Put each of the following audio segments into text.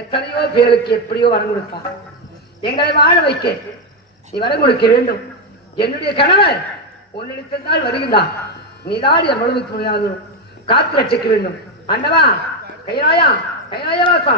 எத்தனையோ பேருக்கு எப்படியோ வரம் கொடுப்பார். எங்களை வாழ வைக்க நீ வரம் கொடுக்க வேண்டும். என்னுடைய கணவர் உன்னிடத்தால் வருகின்றார். நீதான் என் முழுமைக்கு முடியாது காத்து ரட்சிக்க வேண்டும். அண்டவா கைலாயா கைலாயவாசா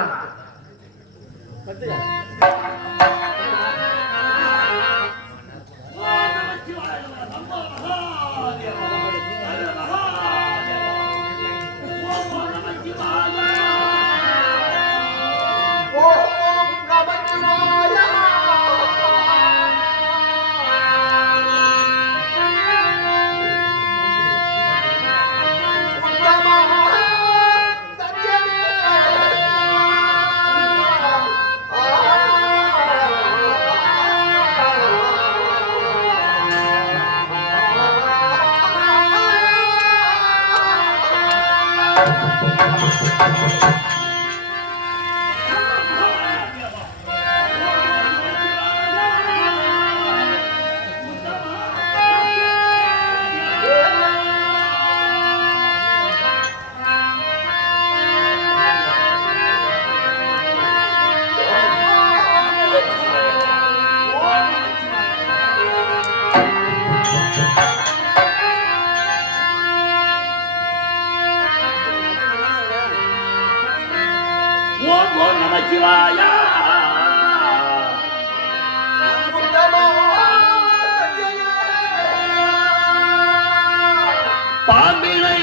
பாம்பினை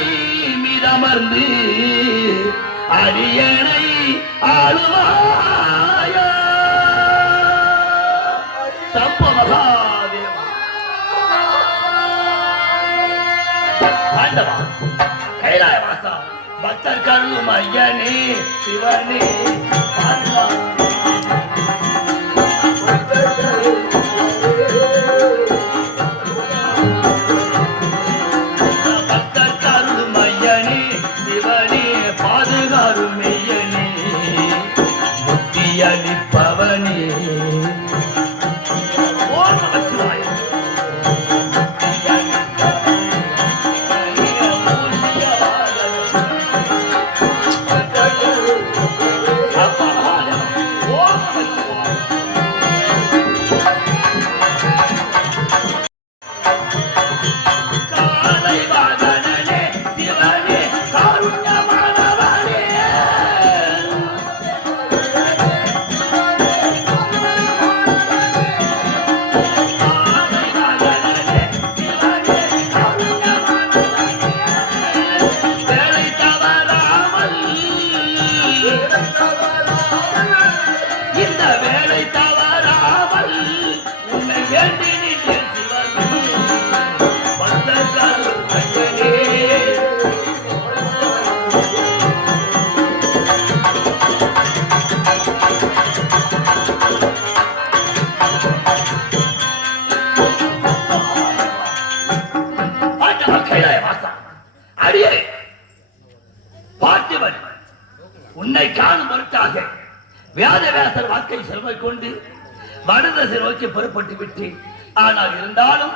மீதமர்ந்து அரியணை ஆளுவாய சம்பமகாதேவ ஆண்டவா கைலாயவாசா பக்தர் கருளும் ஐயனே சிவனே பவனே வேலை தவறாமல் உன்னை வேண்டி நின்று சிவனே பக்தர்கள் ஐயனே அடியே பார்த்திபன் உன்னை காணும் பொருட்டாக வியாதவேசர் வாக்கை செல்வை கொண்டு வடதசை நோக்கி புறப்பட்டு விட்டேன். ஆனால் இருந்தாலும்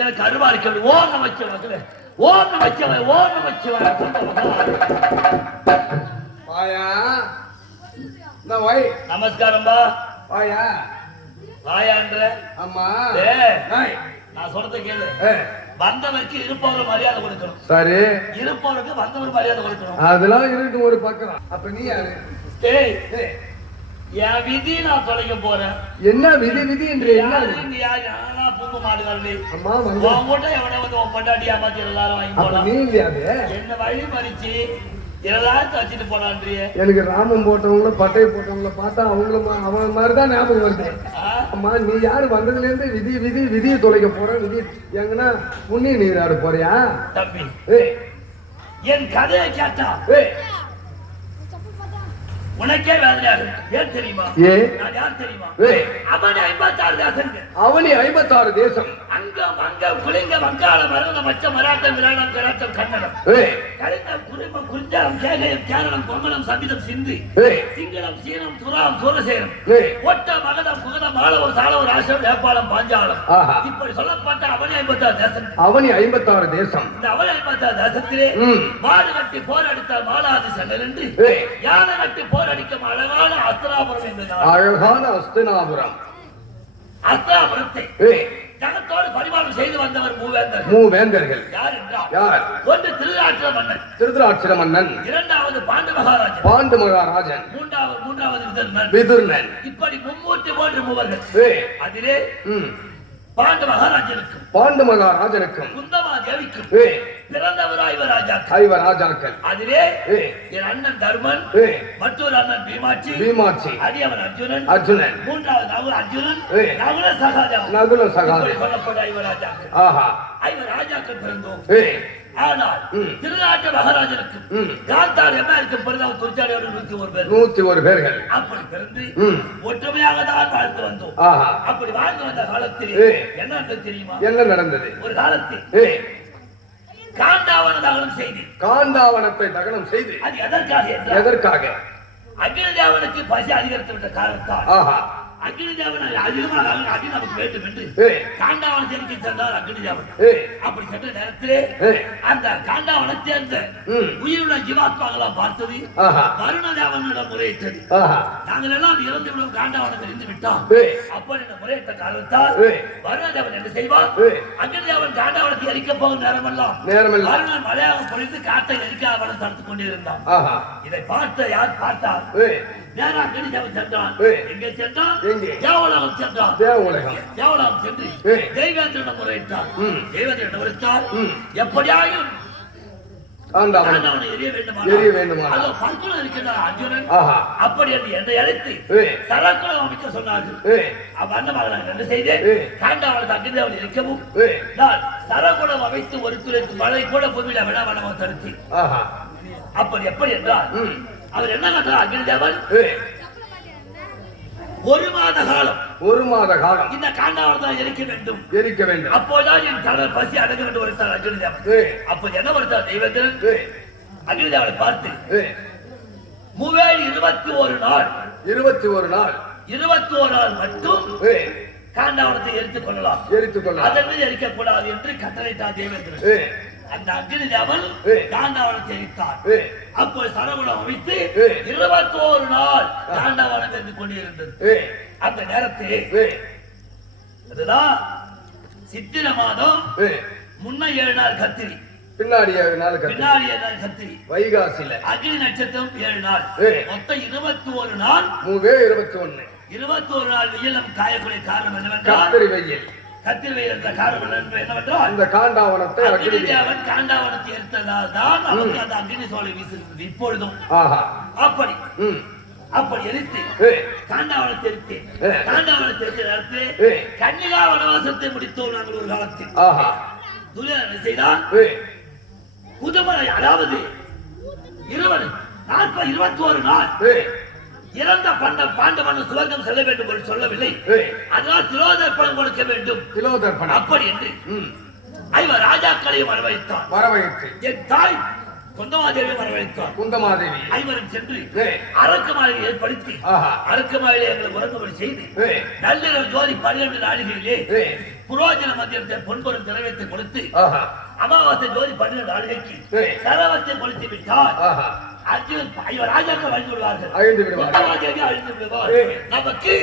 எனக்கு அருவாளிக்கள் ஓம் நமச்சிவாய மகளே, ஓம் நமச்சிவாய, ஓம் நமச்சிவாய. நமஸ்காரம்பா. வாயா வாயான்ற அம்மா நான் சொல்றத கேளு. வந்தவருக்கு இருப்பவர்கள் மரியாதை கொடுக்கணும். சரி, இருப்பவருக்கு வந்தவர் மரியாதை கொடுக்கணும். அதெல்லாம் இருக்கு ஒரு பக்கம். அப்ப நீ யாரு? என் விதி நான் தொலைக்க போறேன். என்ன விதி விதி என்று புது மாடுகள் அம்மா எவனை வந்து உன் பொண்டாட்டி ஏமாத்தி எல்லாரும் வாங்கி போலாம். நீ இல்லையாது என்ன வழி மறிச்சு எல்லாத்தையும் வச்சுட்டு போனான்றிய. எனக்கு ராமம் போட்டவங்கள பட்டை போட்டவங்கள பார்த்தா அவன் மாதிரிதான் ஞாபகம் வருது. அம்மா நீ யாரு? வந்ததுல இருந்து விதி விதி விதியை தொலைக்க போற. விதி எங்கன்னா புண்ணிய நீராடு போறியா? தம்பி என் கதையை கேட்டா உனக்கே வேதனையா இருக்கு. ஏன் தெரியுமா? நான் யார் தெரியுமா? அவனி 56 தேசம். அவனி 56 தேசம். அங்கம் அங்கம் குலிங்க வங்காள மருத மச்ச மராட்டம் விராடம் கராட்டம் கன்னடம் கலிங்கம் குரும குறிஞ்சாலம் கேகயம் கேரளம் கொங்கணம் சம்பிதம் சிந்து சிங்களம் சீனம் சுராம் சூரசேனம் ஒட்ட மகதம் குகதம் ஆளவம் சாளவம் ராசம் நேபாளம் பாஞ்சாலம். இப்படி சொல்லப்பட்ட அவனி 56 தேசம். அவனி 56 தேசம். இந்த அவனி 56 தேசத்திலே மாடு கட்டி போர் அடித்தால் மாலாதி சண்டல் என்று யானை கட்டி போர் அடிக்கும் அழகான அஸ்தினாபுரம் என்பதால் அழகான அஸ்தினாபுரம். அஸ்தினாபுரத்தை ஜகத்தோடு பரிமாணம் செய்து வந்தவர் மூவேந்தர்கள். யார் என்றால் யார்? ஒன்று திருதராட்சிர மன்னன். திருதராட்சிர மன்னன். இரண்டாவது பாண்டு மகாராஜன். பாண்டு மகாராஜன். மூன்றாவது விதுர்ணன். இப்படி மும்மூர்த்தி போன்று மூவர்கள். அதிலே பாண்டு மகாராஜனுக்கும் குந்தமா தேவிக்கும் பிறந்தவராய் ராஜாக்கள். அதிலே என் அண்ணன் தர்மன், மற்றொரு அண்ணன் பீமாட்சி, அடியவன் அர்ஜுனன், மூன்றாவது அர்ஜுனன், நகுல சகாதேவன் சொல்லப்பட்ட ராஜாக்கள். ராஜாக்கள் பிறந்தோம். ஆனால் திருநாட்டு மகாராஜனுக்கும் காந்தார் எம்மாருக்கு பிறந்தவர் குறிச்சாலையோடு 101 பேர்கள். அப்படி பிறந்து ஒற்றுமையாக தான் வாழ்ந்து வந்தோம். அப்படி வாழ்ந்து வந்த காலத்தில் என்ன தெரியுமா? என்ன நடந்தது? ஒரு காலத்தில் காண்டாவன தகனம் செய்து காண்டாவனத்தை தகனம் செய்து அது எதற்காக? அக்னி தேவனுக்கு பசி அதிகரித்து விட்ட காரணத்தால் அக்னி தேவன் அதிகமாக அக்னி நமக்கு வேண்டும் என்று காண்டாவன தெரிவிக்க சென்றார் அக்னி தேவன். அப்படி சென்ற நேரத்திலே அந்த காண்டாவனை சேர்ந்த உயிருள்ள ஜீவாத்மாக்கெல்லாம் பார்த்தது வருண தேவனிடம் முறையிட்டது. நாங்கள் எல்லாம் இறந்து விடும் காண்டாவனை தெரிந்து விட்டோம். அப்படி இந்த முறையிட்ட காரணத்தால் வருண தேவன் என்ன செய்வார்? அக்னி தேவன் காண்டாவனத்தை எரிக்க போகும் நேரமெல்லாம் வருணன் மலையாக பொழிந்து காட்டை எரிக்காவனம் தடுத்துக் கொண்டிருந்தான். இதை பார்த்த யார் பார்த்தார்? நேரா அக்னி தேவன் சென்றான். எங்கே சென்றான்? தேவலோகம் சென்றான். தேவலோகம் சென்று தெய்வேந்திரிடம் முறையிட்டார். தெய்வேந்திரிடம் முறையிட்டார் எப்படியாயும் எரிய வேண்டுமா? அர்ஜுனன் அப்படி என்னை அழைத்து சரக்குளம் அமைக்க சொன்னார்கள். என்ன செய்தேன்? காண்டாவனத்தை அக்னிதேவன் இருக்கவும் நான் சரக்குளம் அமைத்து ஒரு துறைக்கு மழை கூட பூமியில விழாவனமாக தடுத்து. அப்படி எப்படி என்றால் அவர் என்ன கண்டார்? அக்னிதேவன் ஒரு மாத காலம் இந்த காண்டாவனத்தை எரிக்க வேண்டும். அப்போதான் என் கடல் பசி அடங்க வேண்டும் வருத்தார் அக்னிதேவன். அப்போ என்ன வருத்தார் தெய்வத்தின் அக்னிதேவனை பார்த்து 21 நாள் மட்டும் காண்டாவனத்தை எரித்துக் கொள்ளலாம். அதன் மீது எரிக்கக்கூடாது என்று கட்டளையிட்டார் தெய்வத்தின். அந்த அக்னி தேவன் காண்டாவனத்தை எரித்தார். அப்போ சரகுணம் அமைத்து 21 நாள் காண்டாவனம் இருந்து கொண்டிருந்தது. அந்த நேரத்தில் அதுதான் சித்திர மாதம் முன்ன 7 நாள் கத்திரி, பின்னாடி 7 நாள் கத்திரி, வைகாசில அக்னி நட்சத்திரம் 7 நாள், மொத்தம் 21 நாள். 21 நாள் வெயில் நம் காயக்கூடிய காரணம் என்னவென்றால் கத்திரி வெயில் என்ற காரணம் என்னவென்றால் அந்த காண்டாவனத்தை அக்னிதேவன் காண்டாவனத்தை எரித்ததால் தான் நமக்கு அந்த அக்னி சோலை வீசுகிறது இப்பொழுதும். அப்படி அப்படி எரித்து காண்டாவனத்தை எரித்து காண்டாவனத்தை எரித்த நேரத்தில் கன்னிகா வனவாசத்தை முடித்தோம் நாங்கள் ஒரு காலத்தில். துரியோதனன் செய்தான் புதுமலை, அதாவது 21 நாள் இறந்த பாண்டவன் சுவர்க்கம் செல்ல வேண்டும் என்று சொல்லவில்லை. அதனால் திலோதர்ப்பணம் கொடுக்க வேண்டும். அப்படி என்று ஐவர் ராஜாக்களையும் வரவழைத்தார். என் தாய் குந்தமாதேவி வரவழைத்தார். குந்தமாதேவி ஐவரும் சென்று அரக்கமாலையை ஏற்படுத்தி அரக்கமாலையை எங்களுக்கு உறங்கும்படி செய்து நள்ளிரவு ஜோதி 12 நாளிகளிலே புரோஜன மந்திரத்தை பொன்பொருள் நிறைவேற்றி கொடுத்து அமாவாசை ஜோதி 12 நாளிகைக்கு சரவத்தை கொளுத்தி விட்டார். ராஜாக்கள் அழிந்து விடுவார்கள். அழிந்து விடுவார். நமக்கு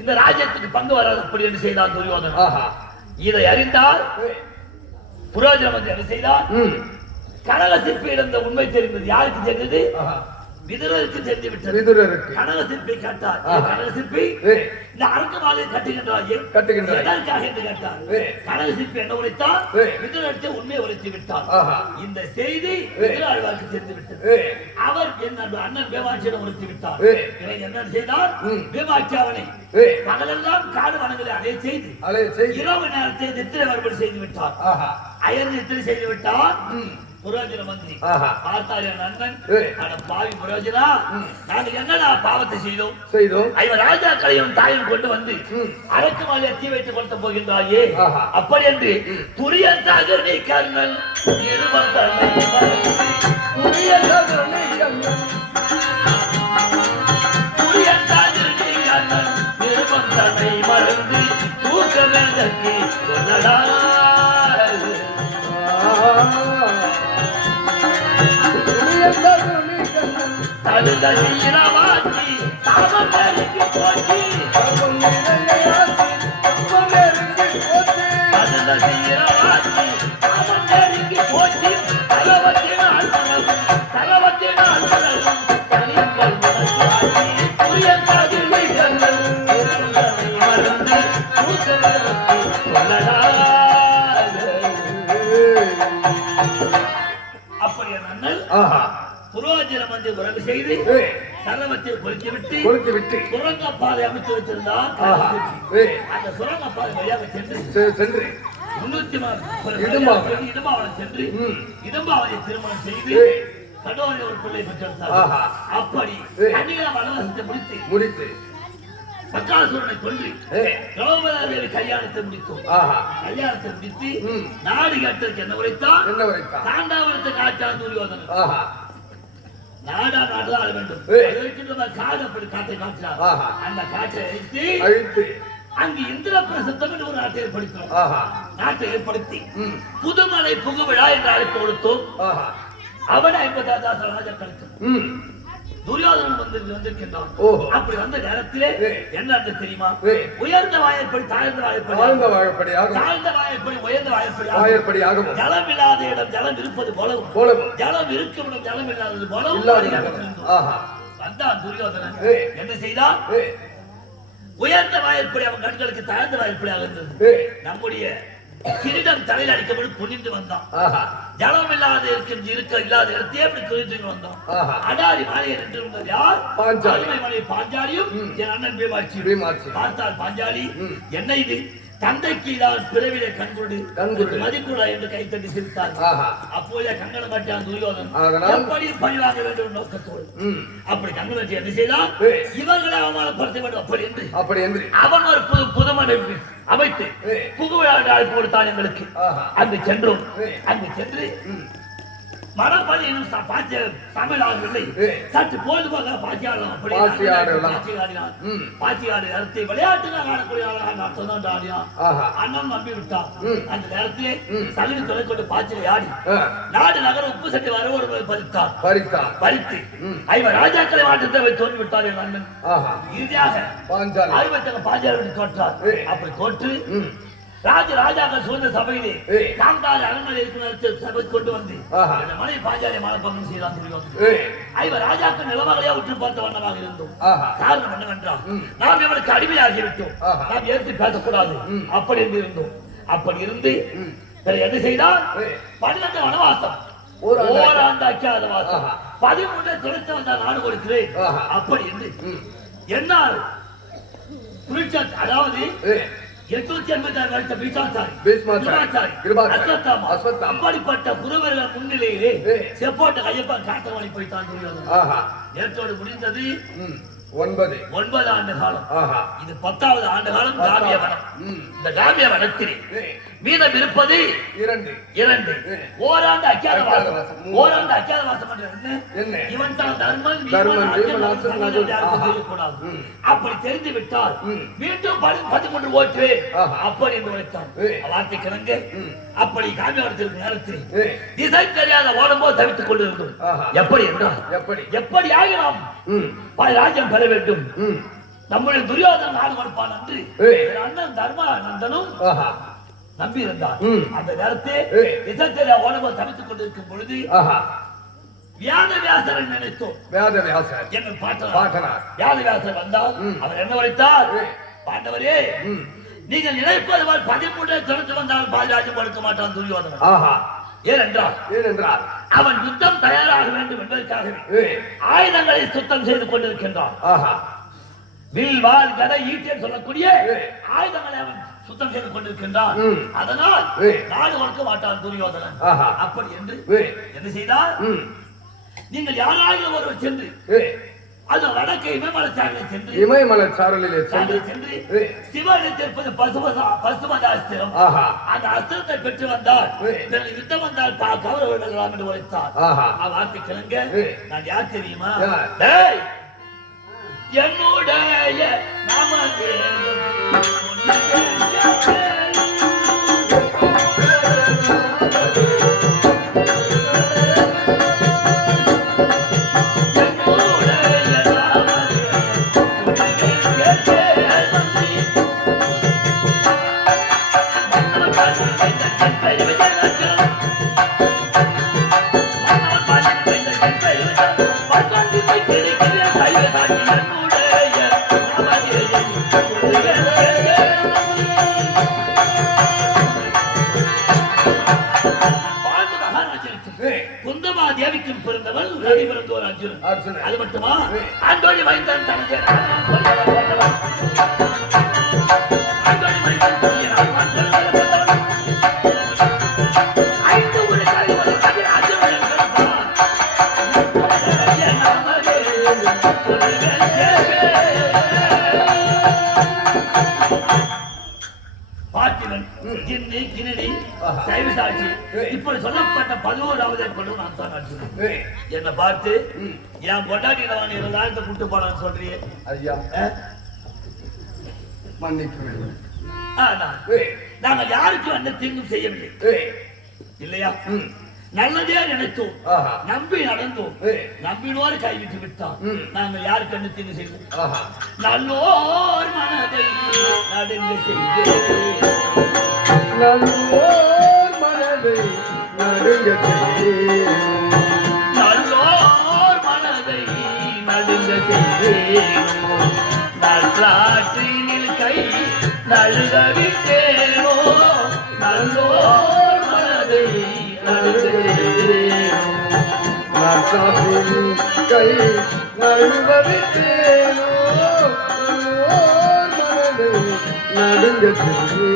இந்த ராஜ்யத்துக்கு பங்கு வராது. அப்படி என்று செய்தார் துரியோதனன். இதை அறிந்தால் புரோஜன மந்திரம் என்ன செய்தார்? கனக சிற்பி இருந்த உண்மை தெரிந்தது. யாருக்கு தெரிந்தது? விதுரருக்கு தெரிந்து விட்டது. கனக சிற்பி கேட்டார், கனக சிற்பி இந்த அரக்கமாலையை கட்டுகின்றார் எதற்காக என்று கேட்டார். கனக சிற்பி என்ன உரைத்தார்? விதுரத்தை உண்மையை உரைத்து விட்டார். இந்த செய்தி விதுராழ்வாருக்கு தெரிந்து விட்டது. அவர் என் அண்ணன் வேமாட்சியிடம் உரைத்து விட்டார். என்ன செய்தார்? வேமாட்சி அவனை பகலெல்லாம் காடு வனங்களை அதை செய்து இரவு நேரத்தை நித்திரை மறுபடி செய்து விட்டார். அயர் நித்திரை செய்து விட்டார். புரோஜன மந்திரி பார்த்தார் என் நண்பன், பாவி புரோஜனா, நாங்கள் என்னடா பாவத்தை செய்தோம்? ஐவர் ராஜாக்களையும் தாயும் கொண்டு வந்து அரக்குமாலை தீ வைத்துக் கொண்டு போகின்றாயே. அப்படி என்று துரியந்தாக நீ கண்ணன் தன்னை மறந்து தூக்கமே தங்கி கொண்டடா. தடுதீரவாச்சி சாமமேலுக்கு போச்சி தடுதீரவாச்சி சாமமேலுக்கு போச்சி தலவத்தினால் தலவத்தினால் தனிப்பல் மனசாட்சி புரியக்காதில்லை கண்ணல் மறந்து கூட்டமே சொல்லடா. அப்படியே நன்னல் புரோஜன மந்திர உறவு செய்து சரவத்தை கொளுத்தி விட்டு சுரங்கப்பாதை அமைத்து வைத்திருந்தார். அந்த சுரங்கப்பாதை வழியாக சென்று 304 இடும்பாவனம் சென்று இடும்பாவனை திருமணம் செய்து கடோரை ஒரு பிள்ளை பெற்றிருந்தார். அப்படி கன்னிகா வனவாசத்தை முடித்து பக்காசுரனை கொன்று திரௌபதி கல்யாணத்தை முடித்தோம். கல்யாணத்தை முடித்து நாடு கேட்டதற்கு என்ன உரைத்தார்? காண்டாவனத்தை காட்டார் துரியோதனன். நாடா நாடுதான் ஆள வேண்டும். காடு அப்படி காட்டை காட்டினார். அந்த காட்டை அழித்து அங்கு இந்திர பிரசித்தம் என்று ஒரு நாட்டை ஏற்படுத்தினோம். நாட்டை ஏற்படுத்தி புதுமலை புகுவிழா என்று அழைப்பு கொடுத்தோம். அவன் 56 ராஜாக்களுக்கு துரியோதனன் வந்திருக்கின்றான். அப்படி வந்த நேரத்திலே என்ன தெரியுமா? உயர்ந்த வாயப்படி தாழ்ந்த வாயப்படி தாழ்ந்த வாயப்படி உயர்ந்த வாயப்படி ஜலம் இல்லாத இடம் ஜலம் இருப்பது போலவும் ஜலம் இருக்கும் இடம் ஜலம் இல்லாதது போலவும் வந்தான் துரியோதனன். என்ன செய்தான்? உயர்ந்த வாயப்படி அவன் கண்களுக்கு தாழ்ந்த வாயப்படியாக இருந்தது. நம்முடைய கிரீடம் தலையில் அடிக்கப்பட்டு குனிந்து வந்தான். ஜலம் இல்லாத இருக்க இல்லாத இடத்தையே அப்படி குனிந்து வந்தான். அடாரி மாலையில் நின்று வந்தது யார்? பாஞ்சாலியும் என் அண்ணன் பேமாட்சி. பார்த்தால் பாஞ்சாலி, என்ன இது? தந்தைக்கு தான் பிறவிலே கண்கொண்டு மதிக்கூடா என்று கைத்தட்டி சிரித்தார். அப்போதே கங்கணம் கட்டான் துரியோதனன். எப்படி பழிவாங்க வேண்டும் நோக்கத்தோடு அப்படி கங்கணம் என்ன செய்தான்? இவர்களை அவமானப்படுத்த வேண்டும் அப்படி என்று அவன் ஒரு புதுமனை அமைத்து புகுவிழா அழைப்பு கொடுத்தான் எங்களுக்கு. அங்கு சென்றோம். அங்கு சென்று மரப்பள்ளி சமையல் ஆகவில்லை. சற்று பொழுதுபோக பாச்சி ஆடலாம். பாச்சி ஆடு நேரத்தை விளையாட்டுகள் ஆடக்கூடிய ஆடினான். அண்ணன் நம்பி விட்டான். அந்த நேரத்திலே சகடி தொலை கொண்டு பாய்ச்சலை ஆடி நாடு நகர உப்பு சட்டை வரவோடு பறித்து ஐவர் ராஜாக்களை மாற்றத்தை தோன்றி விட்டார் என் அண்ணன். இறுதியாக பாஞ்சாலி தோற்றார். அப்படி தோற்று ராஜாக்கள் சூழ்ந்த சபையிலே காந்தாரி அரண்மனை சபை கொண்டு வந்து மனை பாஞ்சாலியை மாலப்பங்கம் செய்தான். ஐவர் ராஜாக்கள் நிலமகளையா உற்று பார்த்த வண்ணமாக இருந்தோம். காரணம் என்னவென்றால் நாம் இவனுக்கு அடிமையாகிவிட்டோம். நாம் ஏற்று பேசக்கூடாது அப்படி என்று இருந்தோம். அப்படி இருந்து என்ன செய்தால் 12 வனவாசம் ஓராண்டு அக்காத வாசம் 13 துளைத்து வந்தால் நாடு கொடுக்கிறேன் அப்படி என்று என்னால் அதாவது 886 வருஷ அப்படிப்பட்ட குருவர்கள் முன்னிலையிலே செப்போட்ட கையப்பா காட்டவனை போய்த்தான் நேற்றோடு முடிந்தது 9 ஆண்டு காலம். இது 10வது ஆண்டு காலம் காமிய வனம். இந்த காமிய வனத்திலே மீதம் இருப்பது 2 ஓராண்டு அக்கியாதவாசம். ஓராண்டு அக்கியாதவாசம் என்ன? இவன் தான் தர்மன் செய்யக்கூடாது. அப்படி தெரிந்து விட்டால் மீண்டும் 13 ஓட்டு அப்படி என்று உழைத்தான். வார்த்தை கிழங்க அப்படி காமிய வனத்திற்கு நேரத்தில் திசை தெரியாத ஓடும்போது தவித்துக் கொண்டிருக்கும். எப்படி என்றால் எப்படி ஆகினாம் ராஜ்யம் பெற வேண்டும். நம்முடைய துரியோதன நாடு கொடுப்பான் என்று அண்ணன் தர்மானந்தனும் நம்பி இருந்தார். அந்த நேரத்தில் திசைத்தேரியா ஓடும்போது தவித்துக் கொண்டிருக்கும் பொழுது வியாதவியாசரை நினைத்தோம். என்ன பாட்டனார் வியாதவியாசர் வந்தால் அவர் என்ன உரைத்தார்? பாண்டவரே, நீங்கள் நினைப்பது 13 தொடர்ந்து வந்தால் பாஜராஜ்யம் கொடுக்க மாட்டான் துரியோதனன். ஏனென்றால் அவன் யுத்தம் தயாராக வேண்டும் என்பதற்காகவே ஆயுதங்களை சுத்தம் செய்து கொண்டிருக்கின்றான். வில் வாள் கதை ஈட்டியை சொல்லக்கூடிய ஆயுதங்களை அவன் சுத்தம் செய்து கொண்டிருக்கின்றான். அதனால் நாடு கொடுக்க மாட்டான் துரியோதனன். அப்படி என்று என்ன செய்தார்? நீங்கள் யாராவது ஒருவர் சென்று அது வடக்கு இமயமலைச்சாரலிலே சென்று சிவனிடத்தில் இருப்பது பசுமத அஸ்திரம். அந்த அஸ்திரத்தை பெற்று வந்தால் யுத்தம் வந்தால் கௌரவ விடலாம் என்று உரைத்தார். வார்த்தை கிழங்க நான் யார் தெரியுமா? என்னுடைய நமக்கு தேவிக்கும் பிறந்தவள் ரவி பிறந்தோர் அர்ஜுனன். அது மட்டுமா? ஆண்டோடி மைந்தன் தனது இப்படி சொல்லப்பட்ட 11வது கொண்டு நான் தான் அர்ஜுனன். என்ன பார்த்து என் பொண்டாட்டி நான் இருந்தால் கூட்டு போனான்னு சொல்றியே ஐயா, நாங்கள் யாருக்கும் அந்த தீங்கும் செய்யவில்லை இல்லையா? நல்லதே நினைத்தோம், நம்பி நடந்தோம். நம்பினோர் கைவிட்டு விட்டான். நாங்கள் யாருக்கு என்ன தீங்கு செய்தோம்? நல்லோர் மனதை நடுங்க செய்தோம். நல்லோர் மனதை நடுங்க செய்தேனோ, நல்லாற்றினில் கை நழுக விட்டேனோ. நல்லோர் மனதை நடுங்க செய்தேனோ, நல்லாற்றினில் கை நழுக விட்டேனோ. நல்லோர் மனதை நடுங்க செய்தேனோ.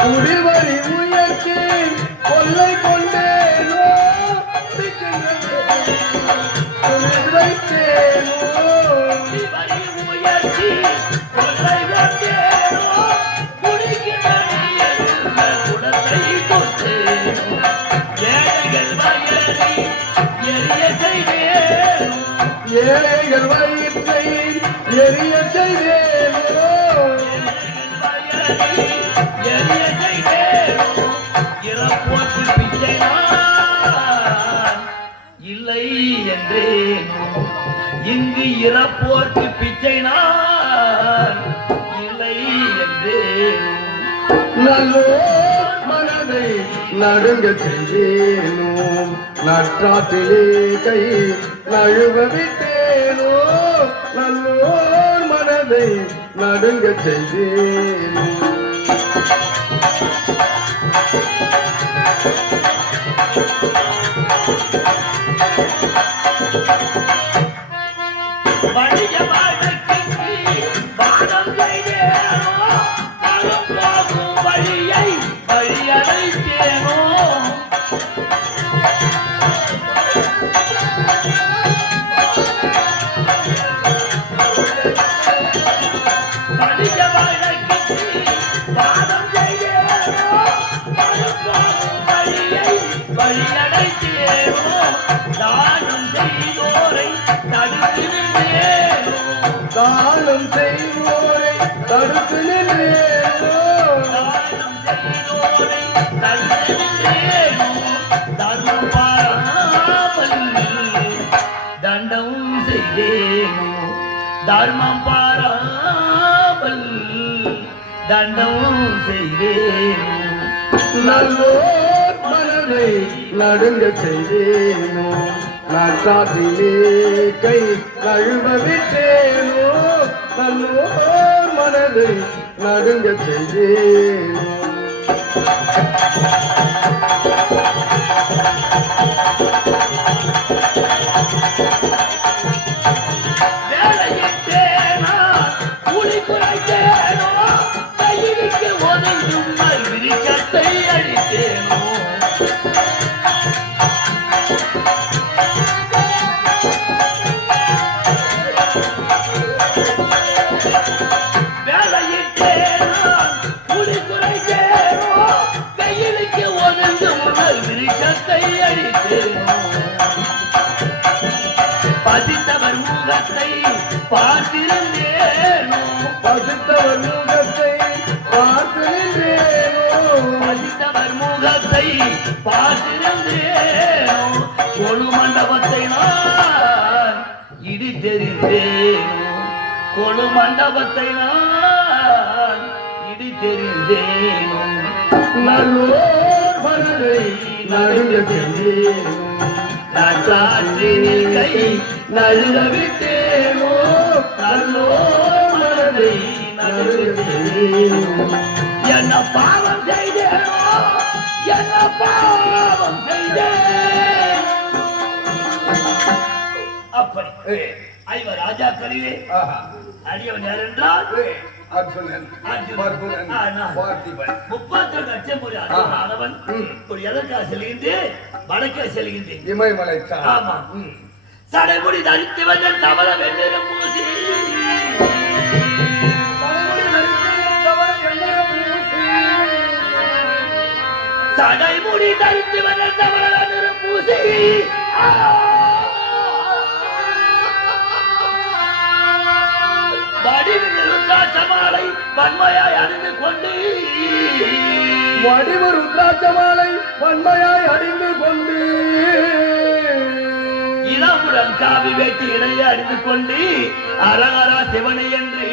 குடிவரி முயற்சி கொள்ளை கொண்டேனோ, ஏழைகள் வயிற்றை எரிய செய்தேனோ, இல்லை என்றேனோ. இங்கு இறப்போர்க்கு பிச்சை நான் இல்லை என்றேனோ. நல்லோர் மனதை நடுங்க செய்தேனோ நற்றாற்றிலே கை நழுவ விட்டேனோ நல்லோர் மனதை நடுங்க செய்தேனோ வழிய வாழ்க்கை வானம் செய்தேனோ காலம் போகும் வழியை வழியடைத்தேனோ வழிய வாழ்க்கை வானம் செய்தேனோ காலம் போகும் வழியை வழியடைத்தேனோ தானம் செய்தோரை தடுத்து நின்றேனோ தானம் செய்வோரை தடுத்து நின்றேனோ தானம் செய்தோரை தடுத்து நின்றேனோ தர்மம் பாராமல் தண்டம் செய்தேனோ தர்மம் பாராமல் தண்டம் செய்தேனோ நல்லோர் மனதை நடுங்க செய்தேனோ நற்றாற்றிலே கை நழுவ விட்டேனோ நல்லோர் மனதை நடுங்க செய்தேனோ வேலையிட்டேனா கூலி குறைத்தேனோ கையிலிக்கு ஒதுங்கும் விரிச்சத்தை அழித்தேனோ வேலையிட்டேனா கூலி குறைத்தேனோ கையிலிக்கு ஒதுங்கும் விரிச்சத்தை அழித்தேனோ பசித்தவர் முகத்தை பார்த்திருந்தேனோ பசித்தவர் முகத்தை பார்த்து நின்றேனோ பசித்தவர் முகத்தை பார்த்திருந்தேனோ கொழு மண்டபத்தை நான் இடித்தெறிந்தேனோ கொழு மண்டபத்தை நான் இடித்தெறிந்தேனோ நல்லோர் மனதை நடுங்க செய்தேனோ நற்றாற்றினில் கை நழுவ விட்டேனோ நல்லோர் மனதை நடுங்க செய்தேனோ என்ன பாவம் செய்தேனோ என்ன பாவம் செய்தேன் அப்படி ஐவர் ராஜாக்களிலே அடியவன் யார் என்றால் அர்ஜுனன் பர்குணன் பார்த்திபன் 32 லட்சம் ஒரு அர்ஜுனன் ஒரு எதற்காக செல்கின்றேன் வடக்கே செல்கின்றேன் இமயமலை ஆமா சடைமுடி தரித்து வந்த தவள வெண்ணிறம் பூசி சடைமுடி தரித்து வந்த தவள வெண்ணிறம் பூசி வடிவில் ருத்ராட்சமாலை வன்மையாய் அணிந்து கொண்டு வடிவு ருத்ராட்சமாலை வன்மையாய் அணிந்து கொண்டு இளமுடன் காவி வேட்டி இடையே அணிந்து கொண்டு அரகரா சிவனை என்று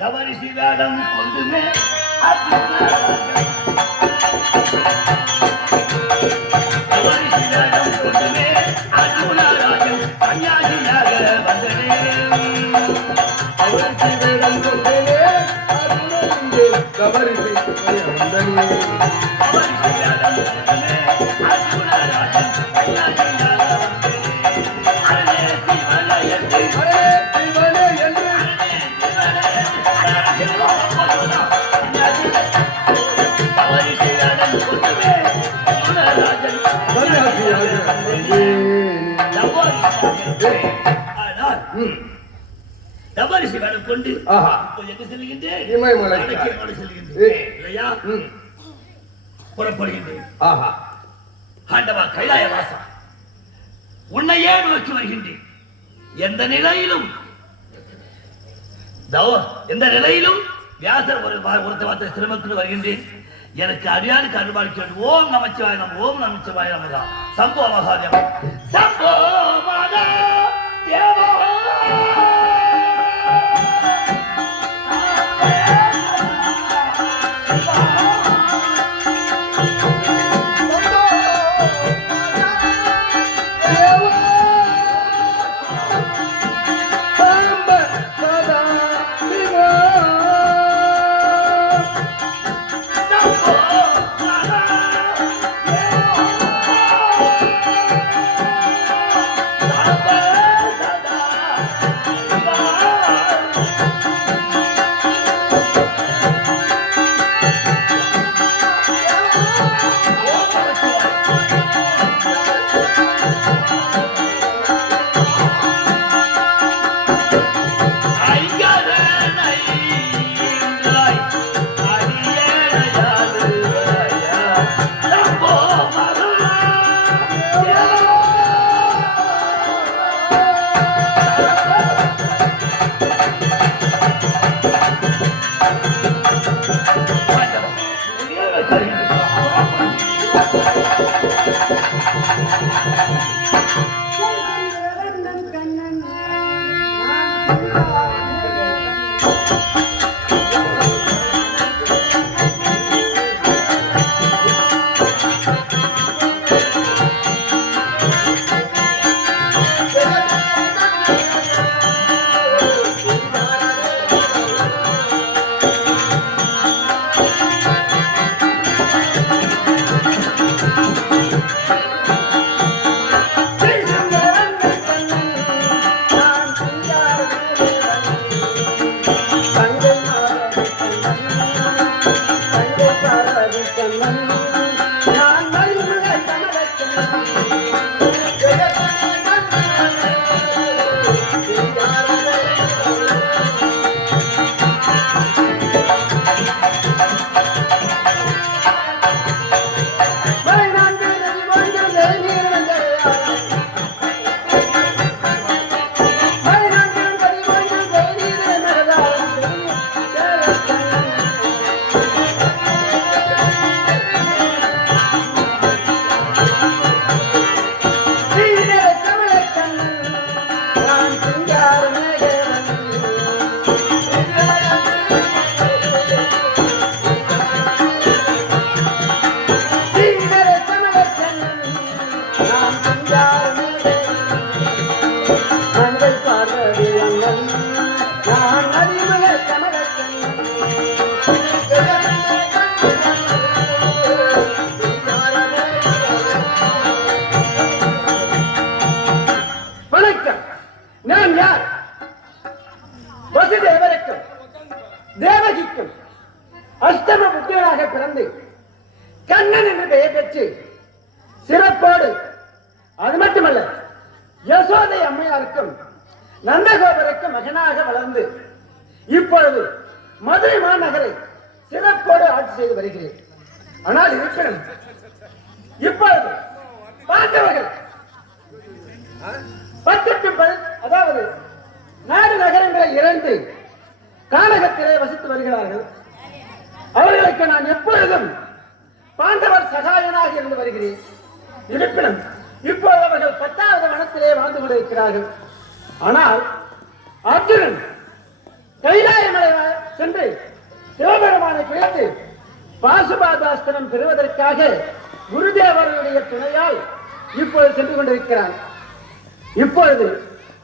தவறி சிவாடம் கொண்டுமே அர்ஜுனராஜன் கன்னியாசியாக வந்தனே அவருக்கு வேடம் கொண்டேனே அருணே கபரிசை வந்தனே அர்ஜுனராஜன் கன்னியாசியாக வந்தனே சிவனே என்று தவறி சிவாடம் கொண்டுமே அர்ஜுனராஜன் கன்னியாசியாக வந்தனே தபரிசி வேடம் கொண்டு ஆஹா எங்க செல்கின்றேன் இமயமலை செல்கின்றேன் இல்லையா புறப்படுகின்றேன் ஆஹா ஆண்டவா கைலாய வாசா உன்னையே நோக்கி வருகின்றேன் எந்த நிலையிலும் எந்த நிலையிலும் வியாசர் ஒருத்த வார்த்தை சிரமத்தில் வருகின்றேன் எனக்கு அடியானுக்கு அருள்பாலிக்க ஓம் நமச்சிவாய நம ஓம் நமச்சிவாய நமதா சம்போ மகாதேவா சம்போ மகாதேவா தேவகிக்கும் அஷ்டம புத்திரனாக பிறந்து கண்ணன் என்று பெயர் பெற்று சிறப்போடு அது மட்டுமல்ல யசோதை அம்மையாருக்கும் நந்தகோபருக்கும் மகனாக வளர்ந்து இப்பொழுது மதுரை மாநகரை சிறப்போடு ஆட்சி செய்து வருகிறேன். ஆனால் இருப்பினும் இப்பொழுது பாண்டவர்கள் 10 அதாவது 4 நகரங்களை இழந்து கானகத்திலே வசித்து வருகிறார்கள். அவர்களுக்கு நான் எப்பொழுதும் பாண்டவர் சகாயனாக இருந்து வருகிறேன். இருப்பினும் இப்போது அவர்கள் 10வது வனத்திலே வாழ்ந்து கொண்டிருக்கிறார்கள். ஆனால் அர்ஜுனன் கைலாயமலை சென்று சிவபெருமானை பிழைத்து பாசுபாதாஸ்திரம் பெறுவதற்காக குருதேவருடைய துணையால் இப்பொழுது சென்று கொண்டிருக்கிறான். இப்பொழுது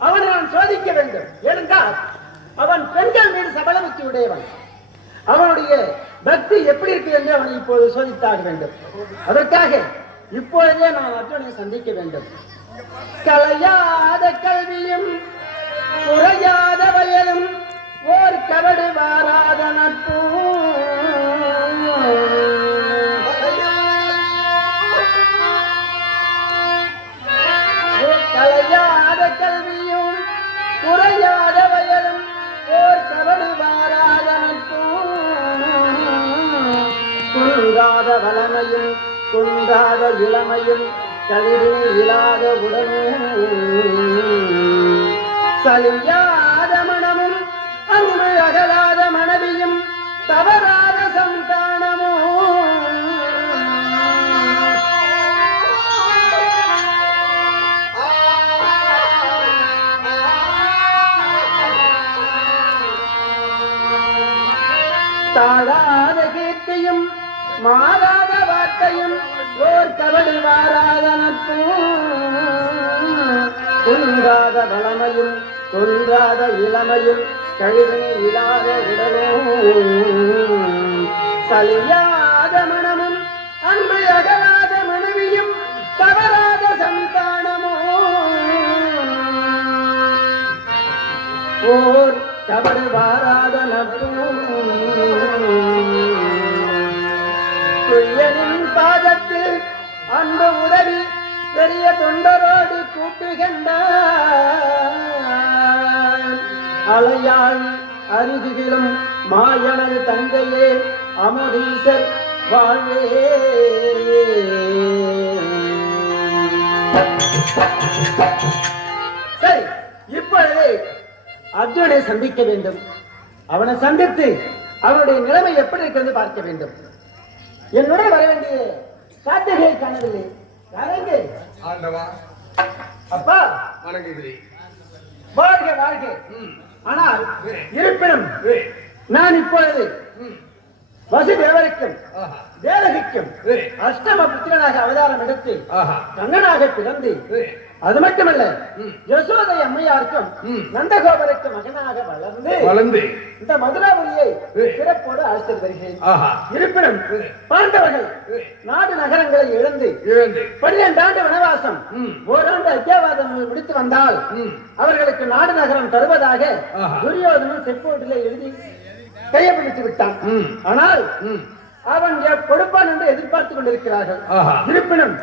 அவனை நான் சோதிக்க வேண்டும். ஏனென்றால் அவன் பெண்கள் மீது சபலமுத்தி உடையவன். அவனுடைய பக்தி எப்படி இருக்கு என்று அவனை இப்போது சோதித்தாக வேண்டும். அதற்காக இப்பொழுதே நான் அர்ஜுனை சந்திக்க வேண்டும். கலையாத கல்வியும் குறையாத வயலும் ஓர் கவடு வாராத நட்பு கலையாத கல்வியும் குறையாத வயலும் ஓர் கவடு வாராத நட்பு குன்றாத வளமையும் குன்றாத இளமையும் கழிவு இல்லாத உடலும் சலியாத மனமும் அன்பு அகலாத மனைவியும் தவறாத சந்தானமோ தாழாத கீர்த்தியும் மாறாத வார்த்தையும் ஓர் கவடு வாராத நட்பும் குன்றாத வளமையும் குன்றாத இளமையும் கழிவினை இல்லாத உடலும் சலியாத மனமும் அன்பு அகலாத மனைவியும் தவறாத சந்தானமோ ஓர் கவடு வாராத நட்பும் துய்யனின் பாதத்தில் அன்பு உதவி பெரிய தொண்டரோடு கூட்டுகின்றான் அலையாள் அருகிலும் மாயனது தந்தையே அமரீசர் வாழ்வே. சரி, இப்பொழுது அர்ஜுனை சந்திக்க வேண்டும். அவனை சந்தித்து அவனுடைய நிலைமை எப்படி இருக்கிறது பார்க்க வேண்டும். என்னுடன் வர வேண்டிய சாத்தியை காணவில்லை. யாரெங்கே? ஆண்டவா அப்பா வணங்குகிறேன். வாழ்க வாழ்க. ஆனால் இருப்பினும் நான் இப்பொழுது வசுதேவருக்கும் தேவகிக்கும் அஷ்டம புத்திரனாக அவதாரம் எடுத்து கண்ணனாக பிறந்து, அது மட்டுமல்ல யசோதை அம்மையாருக்கும் நந்தகோபருக்கு மகனாக வளர்ந்து இந்த மதுராபுரியை சிறப்போடு அழைத்து வருகிறேன். இருப்பினும் பாண்டவர்கள் நாடு நகரங்களை இழந்து 12 ஆண்டு வனவாசம் ஓராண்டு அத்தியாவாதம் முடித்து வந்தால் அவர்களுக்கு நாடு நகரம் தருவதாக துரியோதனன் செப்போட்டிலே எழுதி கையப்பிடித்து விட்டான். ஆனால் அவன் கொடுப்பான் என்று எதிர்பார்த்துக் கொண்டிருக்கிறார்கள். இருப்பினும்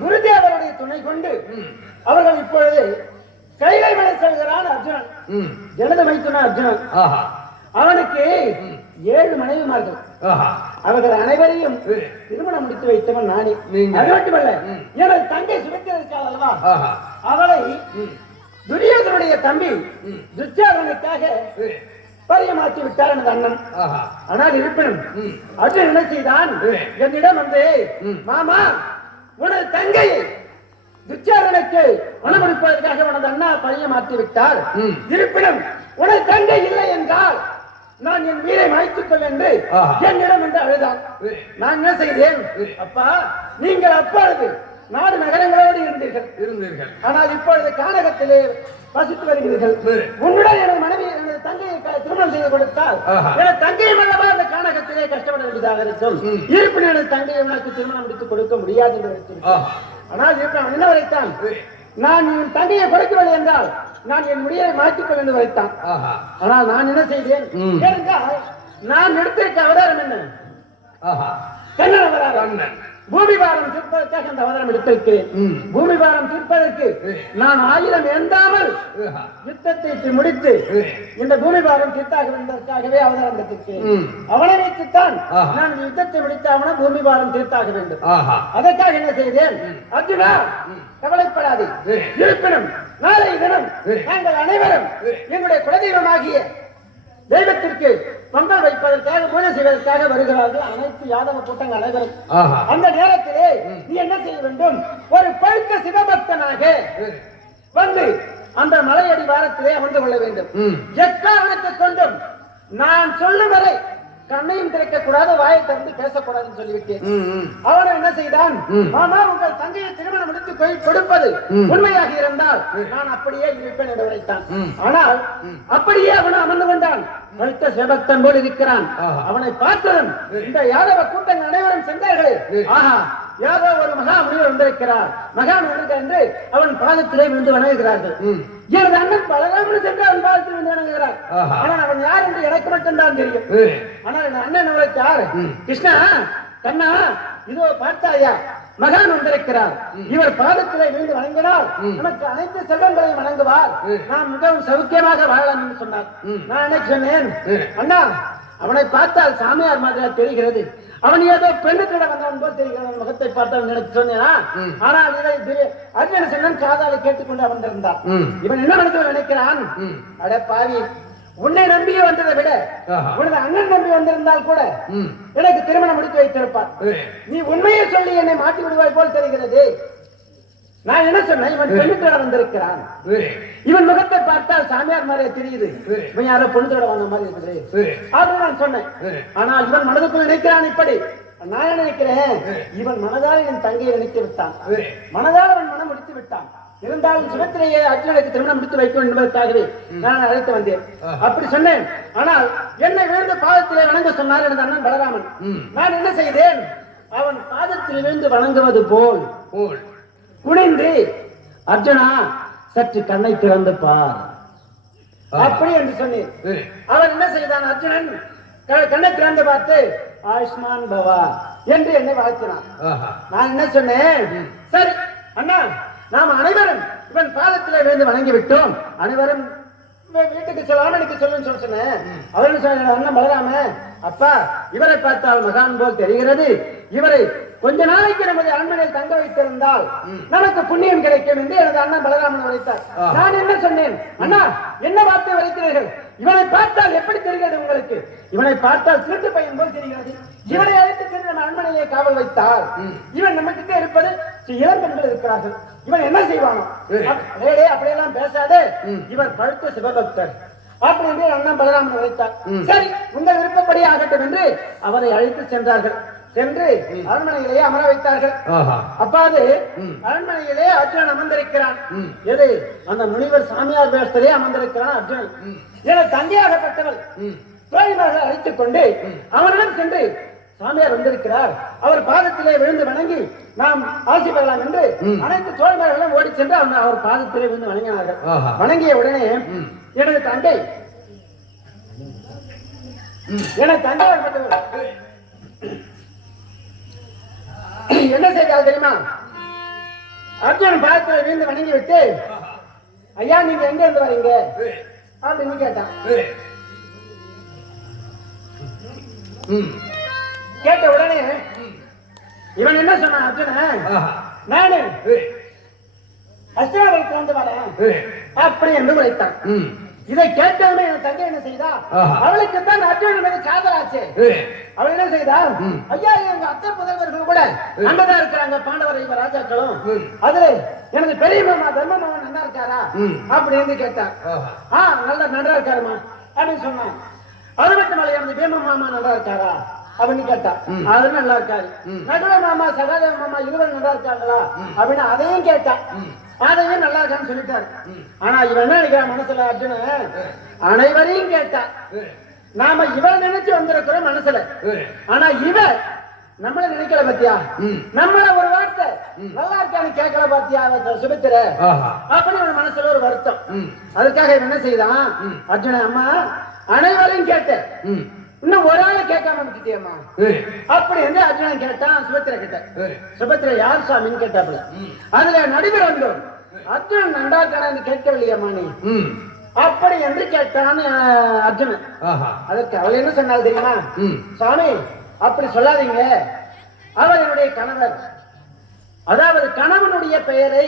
குருதேவருடைய துணை கொண்டு அவர்கள் இப்பொழுது கைலை மலை செல்கிறான் அர்ஜுனன், எனது மைத்துன அர்ஜுனன். அவனுக்கு 7 மனைவிமார்கள். அவர்கள் அனைவரையும் திருமணம் முடித்து வைத்தவன் நானே. அது மட்டுமல்ல, எனது தங்கை சுமத்திருக்காள் அல்லவா, அவளை துரியோதனுடைய தம்பி துச்சாதனுக்காக பரியமாற்றி விட்டார் எனது அண்ணன். ஆனால் இருப்பினும் அர்ஜுன் என்ன செய்தான், என்னிடம் வந்து மாமா உனது தங்கையை துச்சாதனுக்கு மனமுடிப்பதற்காக உனது அண்ணா பரியமாற்றி விட்டார். இருப்பினும் உனது தங்கை இல்லை என்றால் நான் என் வீரை மாய்த்துக் கொள் என்று என்னிடம் என்று அழுதான். நான் என்ன செய்தேன், அப்பா நீங்கள் அப்பொழுது நாடு நகரங்களோடு இருந்தீர்கள், ஆனால் இப்பொழுது கானகத்திலே வசித்து வருகிறீர்கள். உன்னுடன் எனது மனைவி எனது தங்கையை திருமணம் செய்து கொடுத்தால் எனது தங்கையும் அல்லவா அந்த கானகத்திலே கஷ்டப்பட வேண்டியதாக இருக்கும். இருப்பினும் எனது தங்கையை உனக்கு திருமணம் முடித்து கொடுக்க முடியாது என்று வைத்திருக்கிறேன். ஆனால் இருப்பினும் என்ன வரைத்தான், நான் என் தங்கையை கொடுக்கவில்லை என்றால் நான் என் முடியை மாற்றிக்கொள் என்று வைத்தான். ஆனால் நான் என்ன செய்தேன் என்றால், நான் எடுத்திருக்க அவதாரம் என்ன, கண்ணன் அவதாரம். பூமி பாரம் தீர்ப்பதற்காக அந்த அவதாரம் எடுத்திருக்கிறேன். பூமி பாரம் தீர்ப்பதற்கு நான் 1000 ஏந்தாமல் யுத்தத்தை முடித்து இந்த பூமி பாரம் தீர்த்தாக என்பதற்காகவே அவதாரம் எடுத்திருக்கிறேன். அவனை வைத்துத்தான் நான் யுத்தத்தை முடித்தாவன பூமி பாரம் தீர்த்தாக வேண்டும். அதற்காக என்ன செய்தேன், அர்ஜுனா கவலைப்படாதே. இருப்பினும் நாளை தினம் நாங்கள் அனைவரும் எங்களுடைய குலதெய்வமாகிய தெய்வத்திற்கு பொங்கல் வைப்பதற்காக பூஜை செய்வதற்காக வருகிறார்கள் அனைத்து யாதவ கூட்டங்கள் அனைவரும். அந்த நேரத்திலே நீ என்ன செய்ய வேண்டும், ஒரு பழுத்த சிவபக்தனாக வந்து அந்த மலையடி வாரத்திலே அமர்ந்து கொள்ள வேண்டும். எக்காரணத்தை கொண்டும் நான் சொல்லும் வரை கண்ணையும் திறக்க கூடாது, வாயை திறந்து பேசக்கூடாதுன்னு சொல்லிவிட்டேன். அவனை என்ன செய்தான், மாமா உங்கள் தங்கையை திருமணம் முடித்து கொடுப்பது உண்மையாக இருந்தால் நான் அப்படியே இருப்பேன் என்று உரைத்தான். ஆனால் அப்படியே அவன் அமர்ந்து கொண்டான். பழுத்த சிவபக்தன் போல் இருக்கிறான். அவனை பார்த்ததும் இந்த யாதவ கூட்டங்கள் அனைவரும் சென்றார்களே, ஆஹா யாதோ ஒரு மகா முனிவர் வந்திருக்கிறார், மகா முனிவர் என்று அவன் பாதத்திலே விழுந்து வணங்குகிறார்கள். எனது அண்ணன் பலராமன் சென்று அவன் பாதத்தில் விழுந்து வணங்குகிறார். ஆனால் அவன் யார் என்று எனக்கு மட்டும்தான் தெரியும். ஆனால் என் அண்ணன் உழைத்தார், கிருஷ்ணா கண்ணா இதோ பார்த்தாயா மகான் வந்திருக்கிறார், இவர் பாதத்திலே விழுந்து வணங்கினால் நமக்கு அனைத்து செல்வங்களையும் வணங்குவார், நாம் மிகவும் சௌக்கியமாக வாழலாம் என்று சொன்னார். நான் என்ன சொன்னேன், அண்ணா அவனை பார்த்தால் சாமியார் மாதிரியா தெரிகிறது, அவன் ஏதோ பெண்ணுக்கிட வந்தான் போல் தெரிகிறான், முகத்தை பார்த்தால் எனக்கு சொன்னா. ஆனால் இதை அர்ஜுன சென்னன் காதாலை கேட்டுக்கொண்டு அமர்ந்திருந்தான். இவன் என்ன மனதில் நினைக்கிறான், அட பாவி உன்னை நம்பியே வந்ததை விட உனது அண்ணன் நம்பி வந்திருந்தால் கூட எனக்கு திருமணம் முடித்து வைத்திருப்பான். நீ உண்மையை சொல்லி என்னை மாட்டி விடுவாய் போல் தெரிகிறது. நான் என்ன சொன்னேன், இவன் பெண்ணுக்கிட வந்திருக்கிறான், இவன் முகத்தை பார்த்தால் சாமியார் மாதிரியே தெரியுது, இவன் யாரோ பொண்ணு வந்த மாதிரி இருக்குது அப்படின்னு நான் சொன்னேன். ஆனால் இவன் மனதுக்குள் நினைக்கிறான் இப்படி. நான் நினைக்கிறேன், இவன் மனதால் என் தங்கையை நினைத்து விட்டான், மனதால் அவன் மனம் முடித்து விட்டான். இருந்தாலும் சுபத்திரையை அர்ஜுனனுக்கு திருமணம் முடித்து வைக்கும் என்பதற்காகவே நான் அழைத்து வந்தேன். அப்படி சொன்னேன். ஆனால் என்னை விழுந்து பாதத்திலே வணங்க சொன்னார் எனது அண்ணன் பலராமன். நான் என்ன செய்தேன், அவன் பாதத்தில் விழுந்து வணங்குவது போல் குனிந்து அர்ஜுனா சற்று கண்ணை திறந்து பார் அப்படி என்று சொன்னேன். அவன் என்ன செய்தான், அர்ஜுனன் கண்ணை திறந்து பார்த்து ஆயுஷ்மான் பவா என்று என்னை வாழ்த்தினான். நான் என்ன சொன்னேன், சரி அண்ணா நாம் அனைவரும் இவன் பாதத்திலே விழுந்து வணங்கி விட்டோம், அனைவரும் வீட்டுக்கு சொல்லாம எனக்கு சொல்லுன்னு சொன்னேன். அவர்கள் சொன்ன அண்ணன் பலராம, அப்பா இவரை பார்த்தால் மகான் போல் தெரிகிறது, இவரை கொஞ்ச நாளைக்கு நமது அரண்மனையில் தங்க வைத்திருந்தால் நமக்கு புண்ணியம் கிடைக்கும் என்று எனது அண்ணன் பலராமன் உரைத்தார். நான் என்ன சொன்னேன், அண்ணா என்ன வார்த்தை உரைக்கிறீர்கள்? இவனை பார்த்தால் எப்படி தெரிகிறது உங்களுக்கு? இவனை பார்த்தால் திருட்டு பையன் போல் தெரிகிறது. இவனை அழைத்து சென்று நம்ம அரண்மனையிலே காவல் வைத்தால் இவன் நம்ம கிட்ட இருப்பது இளம்பெண்கள் இருக்கிறார்கள். இவன் என்ன செய்வானோ? அப்படியெல்லாம் பேசாதே, இவர் பழுத்த சிவபக்தர் அப்படி என்று அண்ணன் பலராமன் உரைத்தார். சரி, உங்கள் விருப்பப்படி ஆகட்டும் என்று அவரை அழைத்து சென்றார்கள். சென்று அரண்மனையிலேயே அமர வைத்தார்கள். அப்பாது அரண்மனையிலே அர்ஜுனன் அமர்ந்திருக்கிறான். எது அந்த முனிவர் சாமியார் வேஷத்திலே அமர்ந்திருக்கிறான் அர்ஜுனன். என தந்தையாகப்பட்டவள் தோழிமார்கள் அழைத்துக் கொண்டு அவனிடம் சென்று, சாமியார் வந்திருக்கிறார், அவர் பாதத்திலே விழுந்து வணங்கி நாம் ஆசி பெறலாம் என்று அனைத்து தோழிமார்களும் ஓடி சென்று அவர் பாதத்திலே விழுந்து வணங்கினார்கள். வணங்கிய உடனே எனது தந்தை என்ன செய்தால் தெரியுமா? அர்ஜுனன் பாதத்தில் விழுந்து வணங்கி விட்டு, ஐயா நீங்க எங்க இருந்து வரீங்க அப்படின்னு கேட்டான். கேட்ட உடனே இவன் என்ன சொன்னான்? அர்ஜுனன், நானு அஸ்தினாபுரத்துல இருந்து வரேன் அப்படி என்று உரைத்தான். இதை கேட்டவுடனே என் தங்கை என்ன செய்தா? அவளுக்கு தான் அர்ஜுனன் மீது காதலாச்சு. அவள் என்ன செய்தா? ஐயா எங்க அத்தை புதல்வர்கள் கூட அங்கதான் இருக்கிறாங்க, பாண்டவர் இவ ராஜாக்களும். அதுல எனது பெரிய மாமா தர்ம மாமன் நல்லா இருக்காரா அப்படின்னு கேட்டான். நல்லா இருக்காருமா அப்படின்னு சொன்னான். அது மட்டும் இல்ல, எனது பீம மாமா நல்லா இருக்காரா அப்படின்னு கேட்டா. அது நல்லா இருக்காரு. நடுவ மாமா சகாதேவ மாமா இருவர் நல்லா இருக்காங்களா அப்படின்னு அதையும் கேட்டா. அதையும் நல்லா இருக்கான்னு சொல்லிட்டாரு. ஆனா இவன் என்ன நினைக்கிறான் மனசுல? அர்ஜுனன் அனைவரையும் கேட்டா. நாம இவன் நினைச்சு வந்திருக்கிறோம் மனசுல, ஆனா இவன் நம்மள நினைக்கல பாத்தியா? நம்மள ஒரு வார்த்தை நல்லா இருக்கான்னு கேட்கல பாத்தியா சுபத்திர அப்படின்னு ஒரு மனசுல ஒரு வருத்தம். அதுக்காக இவன் என்ன செய்தான்? அர்ஜுனன் அம்மா அனைவரையும் கேட்ட, இன்னும் ஒரு ஆளை கேட்காம விட்டுட்டியம்மா அப்படி என்று அர்ஜுனன் கேட்டான் சுபத்திர கிட்ட. சுபத்திர யார் சாமின்னு கேட்டாப்புல. அதுல நடுவர் வந்தோம், அர்ஜுனன் நண்டாக்கான கேட்கவில்லையம்மா நீ அப்படி என்று கேட்டான் அர்ஜுனன். அதற்கு அவள் என்ன சொன்னாள் தெரியுமா? சாமி அப்படி சொல்லாதீங்க, அவர் என்னுடைய கணவர். அதாவது கணவனுடைய பெயரை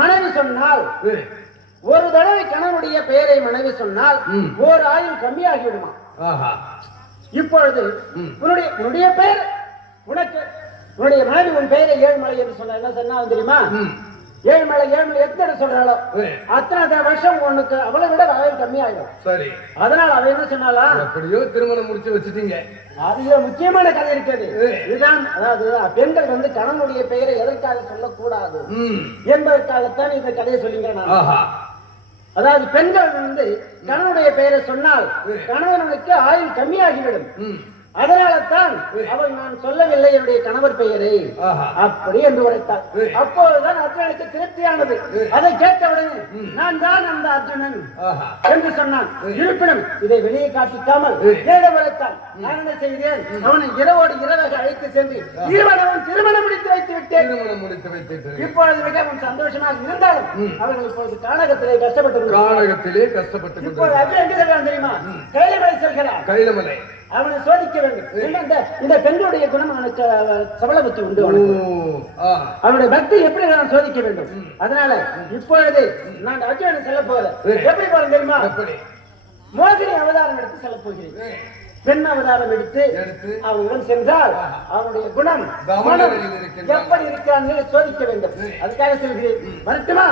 மனைவி சொன்னால், ஒரு தடவை கணவனுடைய பெயரை மனைவி சொன்னால் ஒரு ஆயுள் கம்மியாகி விடுமா. இப்பொழுது உன்னுடைய பெயர் உனக்கு உன்னுடைய மனைவி உன் பெயரை ஏழுமலை என்று சொன்ன என்ன சொன்னா தெரியுமா? ஏழுமலை எத்தனை சொல்றாளோ அத்தனை வருஷம் உனக்கு அவளை விட ஆயுள் கம்மியாயிடும். சரி, அதனால அவ என்ன சொன்னாலா? எப்படியோ திருமணம் முடிச்சு வச்சுட்டீங்க. அது முக்கியமான கதை இருக்குது. இதுதான், அதாவது பெண்கள் வந்து கணவனுடைய பெயரை எதற்காக சொல்லக்கூடாது என்பதற்காகத்தான் இந்த கதையை சொல்லிங்க. அதாவது பெண்கள் வந்து கணவனுடைய பெயரை சொன்னால் கணவனுக்கு ஆயுள் கம்மியாகிவிடும். அதனால்தான் அவள் நான் சொல்லவில்லை என்னுடைய கணவர் பெயரை அப்படி என்று உரைத்தாள். அப்போதுதான் அர்ஜுனனுக்கு திருப்தியானது. அதை கேட்டவுடனே நான் தான் அந்த அர்ஜுனன் என்று சொன்னான். இருப்பினும் இதை வெளியே காட்டிக்காமல் ஏழ உரைத்தான். நான் என்ன செய்தேன்? அவனை இரவோடு இரவாக அழைத்து சென்று இருவரும் திருமணம் முடித்து வைத்து விட்டேன். இப்பொழுது மிகவும் சந்தோஷமாக இருந்தாலும் அவர்கள் இப்பொழுது கானகத்திலே கஷ்டப்பட்டு இப்போது அர்ஜுனன் எங்க செல்கிறான் தெரியுமா? கைலமலை செல்கிறான். கைலமலை அவனை சோதிக்க வேண்டும். இந்த பெண்களுடைய குணம் அவனுக்கு சபல புத்தி உண்டு. அவனுடைய பக்தி எப்படி நான் சோதிக்க வேண்டும். அதனால இப்பொழுது நான் அர்ஜுனனை செல்ல போகிறேன். எப்படி போறேன் தெரியுமா? மோகினி அவதாரம் எடுத்து செல்ல போகிறேன். பெண் அவதாரம் எடுத்து அவனுடன் சென்றால் அவனுடைய குணம் எப்படி இருக்கிறான் சோதிக்க வேண்டும். அதுக்காக சொல்கிறேன். வரட்டுமா?